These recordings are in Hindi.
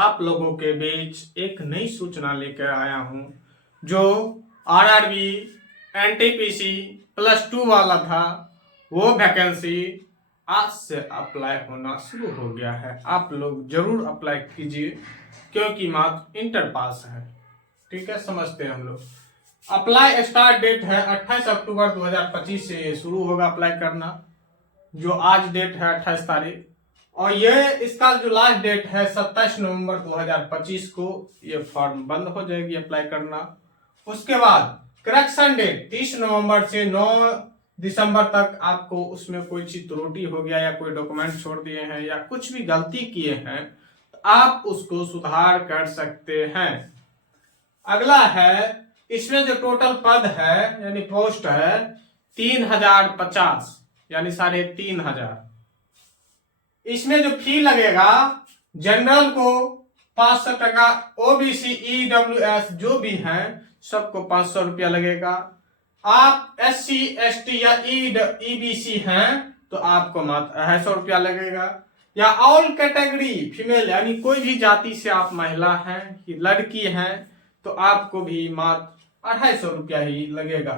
आप लोगों के बीच एक नई सूचना लेकर आया हूं। जो आरआरबी एनटीपीसी +2 वाला था वो वैकेंसी आज से अप्लाई होना शुरू हो गया है। आप लोग जरूर अप्लाई कीजिए क्योंकि मात्र इंटर पास है। ठीक है, समझते हैं हम लोग। अप्लाई स्टार्ट डेट है 28 अक्टूबर 2025 से शुरू होगा अप्लाई करना, जो आज डेट है 28 तारीख। और ये इसका जो लास्ट डेट है 27 नवंबर 2025 को ये फॉर्म बंद हो जाएगी अप्लाई करना। उसके बाद करेक्शन डेट 30 नवंबर से 9 दिसंबर तक आपको उसमें कोई चीज त्रुटि हो गया या कोई डॉक्यूमेंट छोड़ दिए हैं या कुछ भी गलती किए हैं तो आप उसको सुधार कर सकते हैं। अगला है, इसमें जो टोटल पद है यानी पोस्ट है 3050 यानी 3500। इसमें जो फी लगेगा, जनरल को 500 टका, ओबीसी ईडब्ल्यूएस जो भी हैं सबको 500 रुपया लगेगा। आप SC ST या ईबीसी हैं तो आपको मात्र 250 रुपया लगेगा। या ऑल कैटेगरी फीमेल यानी कोई भी जाति से आप महिला हैं कि लड़की हैं तो आपको भी मात्र 250 रुपया ही लगेगा।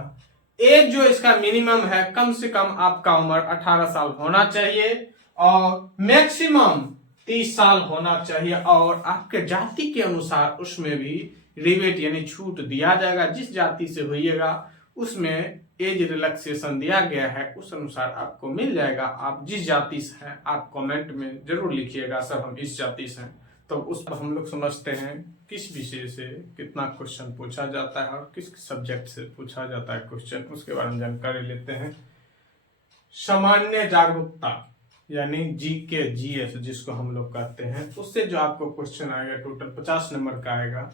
एज जो इसका मिनिमम है, कम से कम आपका उम्र 18 साल होना चाहिए और मैक्सिमम 30 साल होना चाहिए। और आपके जाति के अनुसार उसमें भी रिबेट यानी छूट दिया जाएगा। जिस जाति से होइएगा उसमें एज रिलैक्सेशन दिया गया है, उस अनुसार आपको मिल जाएगा। आप जिस जाति से हैं आप कमेंट में जरूर लिखिएगा सर हम इस जाति से हैं, तो उस पर हम लोग समझते हैं किस विषय से कितना क्वेश्चन पूछा जाता है और किस सब्जेक्ट से पूछा जाता है क्वेश्चन, उसके बारे में जानकारी लेते हैं। सामान्य जागरूकता यानी जीके जीएस जिसको हम लोग कहते हैं, उससे जो आपको क्वेश्चन आएगा टोटल 50 नंबर का आएगा।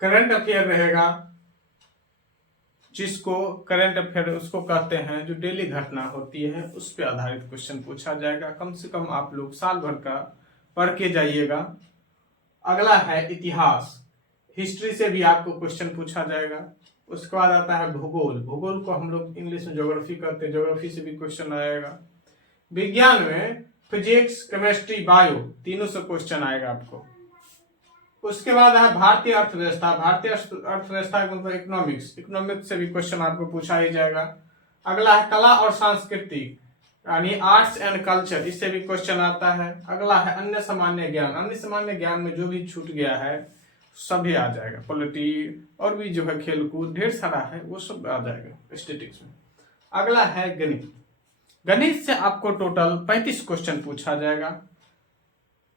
करंट अफेयर रहेगा, जिसको करंट अफेयर उसको कहते हैं जो डेली घटना होती है उस पर आधारित क्वेश्चन पूछा जाएगा। कम से कम आप लोग साल भर का पढ़ के जाइएगा। अगला है इतिहास, हिस्ट्री से भी आपको क्वेश्चन पूछा जाएगा। उसके बाद आता है भूगोल, भूगोल को हम लोग इंग्लिश में ज्योग्राफी कहते हैं, ज्योग्राफी से भी क्वेश्चन आएगा। विज्ञान में फिजिक्स केमिस्ट्री बायो तीनों से क्वेश्चन आएगा आपको। उसके बाद है भारतीय अर्थव्यवस्था, भारतीय अर्थव्यवस्था मतलब इकोनॉमिक्स, इकोनॉमिक्स से भी क्वेश्चन आपको पूछा ही जाएगा। अगला है कला और सांस्कृतिक यानी आर्ट्स एंड कल्चर, इससे भी क्वेश्चन आता है। अगला है अन्य सामान्य ज्ञान, अन्य सामान्य ज्ञान में जो भी छूट गया है सभी आ जाएगा। पॉलिटी और भी जो है खेलकूद ढेर सारा है वो सब आ जाएगा स्टैटिस्टिक्स में। अगला है गणित, गणित से आपको टोटल 35 क्वेश्चन पूछा जाएगा।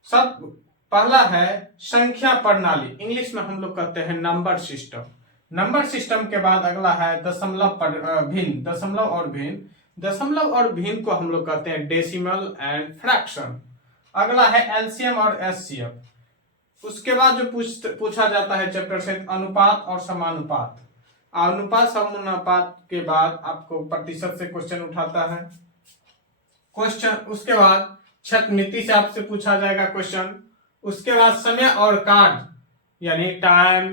सब पहला है संख्या प्रणाली, इंग्लिश में हम लोग कहते हैं नंबर सिस्टम। नंबर सिस्टम के बाद अगला है दशमलव भिन्न, दशमलव और भिन्न, दशमलव और भिन्न को हम लोग कहते हैं डेसिमल एंड फ्रैक्शन। अगला है एलसीएम और एचसीएफ। उसके बाद जो पूछा जाता है चैप्टर से अनुपात और समानुपात। अनुपात समानुपात के बाद आपको प्रतिशत से क्वेश्चन उठाता है क्वेश्चन। उसके बाद छठमिति से आपसे पूछा जाएगा क्वेश्चन। उसके बाद समय और कार्य यानी टाइम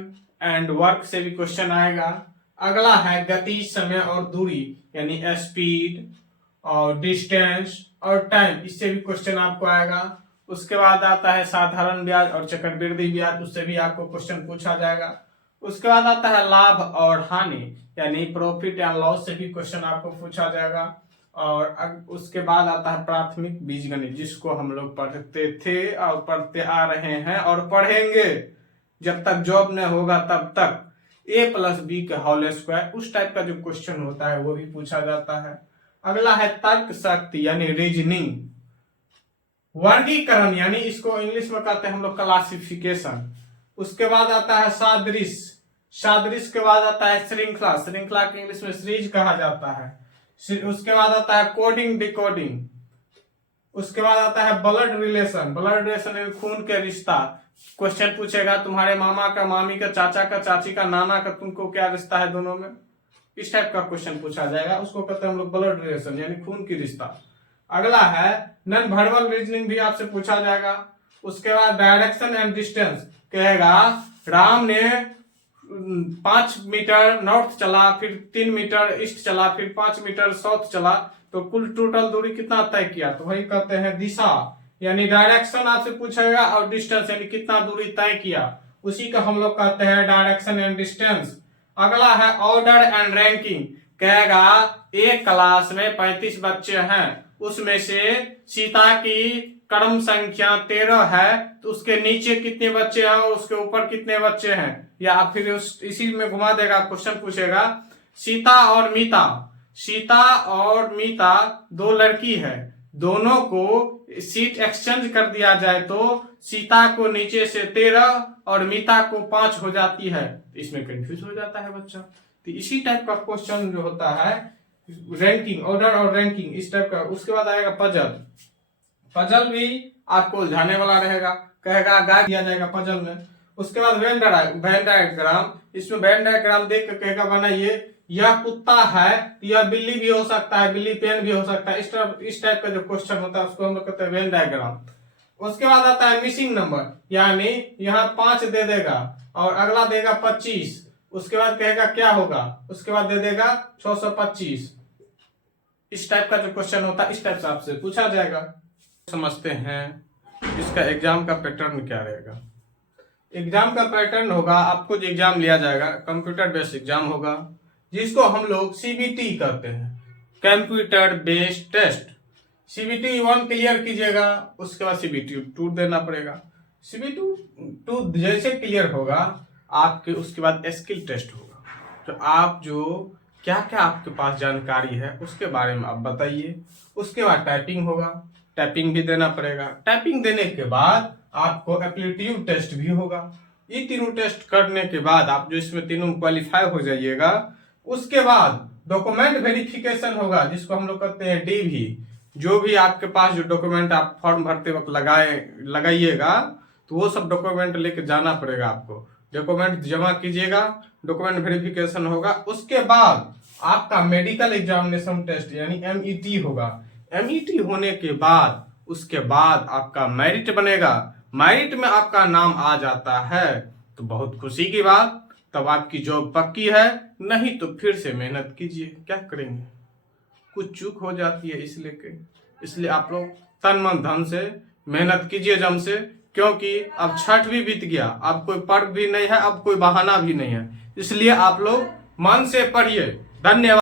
एंड वर्क से भी क्वेश्चन आएगा। अगला है गति, समय और दूरी यानी स्पीड और डिस्टेंस और टाइम, इससे भी क्वेश्चन आपको आएगा। उसके बाद आता है साधारण ब्याज और चक्रवृद्धि ब्याज, उससे भी आपको क्वेश्चन पूछा जाएगा। उसके बाद आता है लाभ और हानि यानी प्रॉफिट एंड लॉस से भी क्वेश्चन आपको पूछा जाएगा। और उसके बाद आता है प्राथमिक बीजगणित, जिसको हम लोग पढ़ते थे और पढ़ते आ रहे हैं और पढ़ेंगे जब तक जॉब न होगा तब तक। a+b का होल स्क्वायर, उस टाइप का जो क्वेश्चन होता है वो भी पूछा जाता है। अगला है तर्क शक्ति यानी रीजनिंग। वर्गीकरण यानी इसको इंग्लिश में कहते हैं हम लोग क्लासिफिकेशन। उसके बाद आता है सादृश्य, सादृश्य के बाद आता है श्रृंखला, श्रृंखला के इंग्लिश में सीरीज कहा जाता है। उसके बाद आता है कोडिंग डिकोडिंग। उसके बाद आता है ब्लड रिलेशन, ब्लड रिलेशन खून के रिश्ता। क्वेश्चन पूछेगा तुम्हारे मामा का, मामी का, चाचा का, चाची का, नाना का, तुमको क्या रिश्ता है दोनों में, इस टाइप का क्वेश्चन पूछा जाएगा। उसको कहते हैं हम लोग ब्लड रिलेशन यानी खून की रिश्ता। अगला है नॉन वर्बल रीजनिंग भी आपसे पूछा जाएगा। उसके बाद डायरेक्शन एंड डिस्टेंस कहेगा राम ने 5 मीटर नॉर्थ चला, फिर 3 मीटर ईस्ट चला, फिर 5 मीटर साउथ चला, तो कुल टोटल दूरी कितना तय किया, तो वही कहते हैं दिशा यानी डायरेक्शन आपसे पूछेगा, और डिस्टेंस यानी कितना दूरी तय किया, उसी को हम लोग कहते हैं डायरेक्शन एंड डिस्टेंस। अगला है ऑर्डर एंड रैंकिंग। कहेगा एक क्लास में 35 बच्चे हैं, उसमें से सीता की क्रम संख्या 13 है, तो उसके नीचे कितने बच्चे हैं और उसके ऊपर कितने बच्चे हैं, या फिर इसी में घुमा देगा, क्वेश्चन पूछेगा सीता और मीता दो लड़की है, दोनों को सीट एक्सचेंज कर दिया जाए तो सीता को नीचे से 13 और मीता को 5 हो जाती है। इसमें कंफ्यूज हो जाता है बच्चा। तो इसी टाइप का क्वेश्चन जो होता है रैंकिंग, ऑर्डर और रैंकिंग, इस टाइप का। उसके बाद आएगा पजल भी आपको उलझाने वाला रहेगा। कहेगा गाइड दिया जाएगा पजल में। उसके बाद वेन डायग्राम, इसमें वेन डायग्राम देख के कहेगा बनाइए यह कुत्ता है, यह बिल्ली भी हो सकता है, बिल्ली पेन भी हो सकता है। इस टाइप का जो क्वेश्चन होता है उसको हम लोग कहते हैं वेन डायग्राम। उसके बाद आता है मिसिंग नंबर, यानी यहाँ 5 दे देगा और अगला देगा 25, उसके बाद कहेगा क्या होगा, उसके बाद दे देगा 625। इस टाइप का जो क्वेश्चन होता है इस टाइप से आपसे पूछा जाएगा। समझते हैं इसका एग्जाम का पैटर्न क्या रहेगा। एग्जाम का पैटर्न होगा, आपको जो एग्जाम लिया जाएगा कंप्यूटर बेस्ड एग्जाम होगा, जिसको हम लोग सीबीटी कहते हैं, computer based test. CBT 1 clear कीजिएगा, उसके बाद सीबीटी 2 देना पड़ेगा। सीबीटी 2 जैसे क्लियर होगा आपके, उसके बाद स्किल टेस्ट होगा, तो आप जो क्या क्या आपके पास जानकारी है उसके बारे में आप बताइए। उसके बाद टाइपिंग होगा, टाइपिंग भी देना पड़ेगा। टाइपिंग देने के बाद आपको एप्टीट्यूड टेस्ट भी होगा। ये तीनों टेस्ट करने के बाद आप जो इसमें तीनों क्वालिफाई हो जाइएगा, उसके बाद डॉक्यूमेंट वेरिफिकेशन होगा, जिसको हम लोग कहते हैं डीवी। जो भी आपके पास जो डॉक्यूमेंट आप फॉर्म भरते वक्त लगाइएगा, तो वो सब डॉक्यूमेंट लेके जाना पड़ेगा आपको। डॉक्यूमेंट जमा कीजिएगा, डॉक्यूमेंट वेरिफिकेशन होगा। उसके बाद आपका मेडिकल एग्जामिनेशन टेस्ट यानी एमईटी होगा। एमईटी होने के बाद उसके बाद आपका मेरिट बनेगा। मेरिट में आपका नाम आ जाता है तो बहुत खुशी की बात, तब आपकी जॉब पक्की है। नहीं तो फिर से मेहनत कीजिए, क्या करेंगे, कुछ चूक हो जाती है इसलिए आप लोग तन मन धन से मेहनत कीजिए जम से, क्योंकि अब छठ भी बीत गया, अब कोई पर्व भी नहीं है, अब कोई बहाना भी नहीं है, इसलिए आप लोग मन से पढ़िए। धन्यवाद।